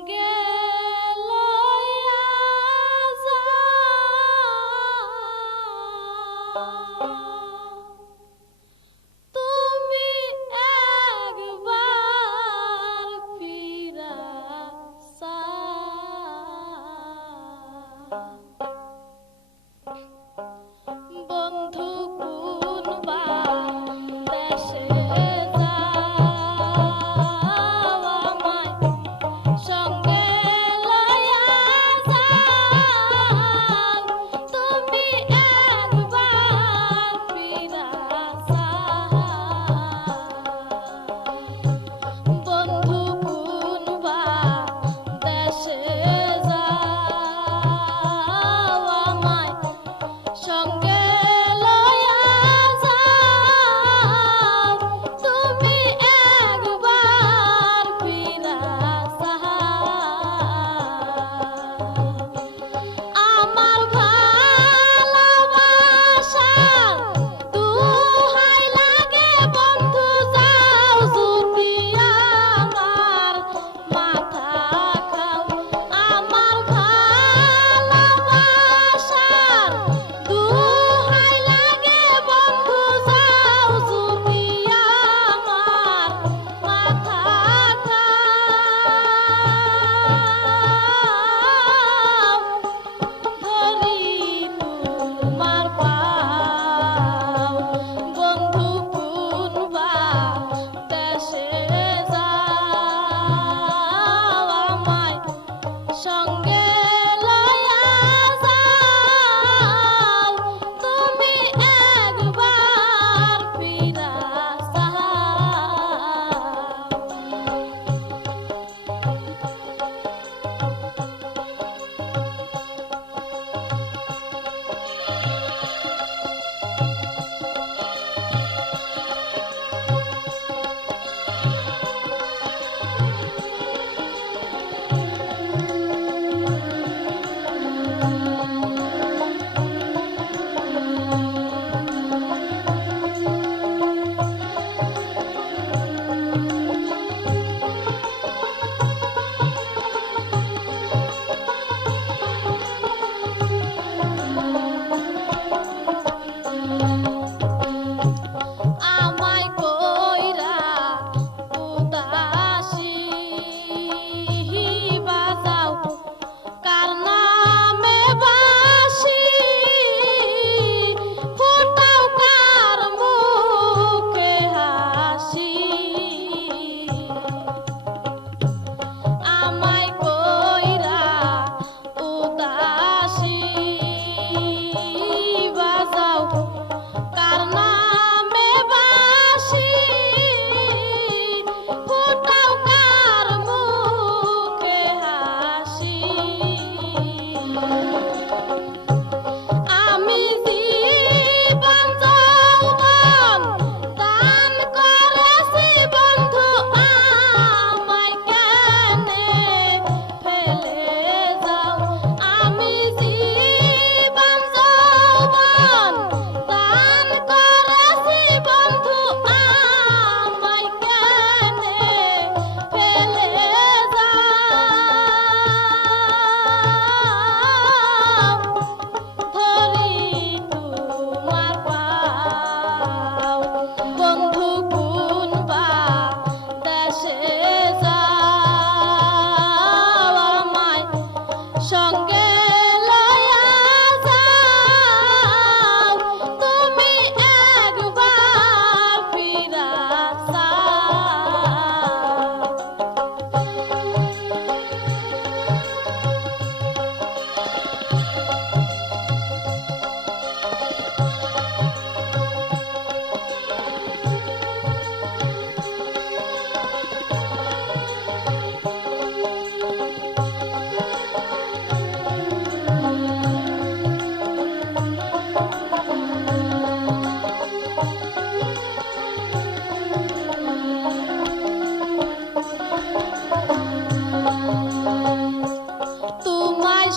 সঙ্গে লইয়া যাও, তুমি একবার ফিরা বন্ধু কোন বা দেশে সঙ্গে লইয়া যাও, তুমি একবার ফিরা বন্ধু কোন বা দেশে যাও, আমায় সঙ্গে লইয়া যাও, তুমি একবার ফিরা আমার ভালোবাসার দুহাই লাগে বন্ধু, যাও যদি আমার মাথা খাও। আমার ভালোবাসার দুহাই লাগে বন্ধু, যাও যদি আমার মাথা খাও। ধরি তোমার পাও, বন্ধু কোন বা দেশে যাও, আমায় সঙ্গে লইয়া যাও, তুমি একবার ফিরা আমায় কইরা উদাসী বাজাও, কার নামে বাসি ফোটাও, কার মুখে হাসি। আমায় কইরা উদাসী বাজাও, কার নামে বাসি ফোটাও, কার মুখে হাসি। আমি জীবন যৌবন দান করেছি বন্ধু, আমায় কেনে ফেলে যাও। আমি জীবন যৌবন দান করেছি বন্ধু, আমায় কেনে ফেলে যাও। ধরি তোমার পাও, বন্ধু কোন বা দেশে যাও, আমায় সঙ্গে লইয়া যাও, তুমি একবার ফিরা তোমায়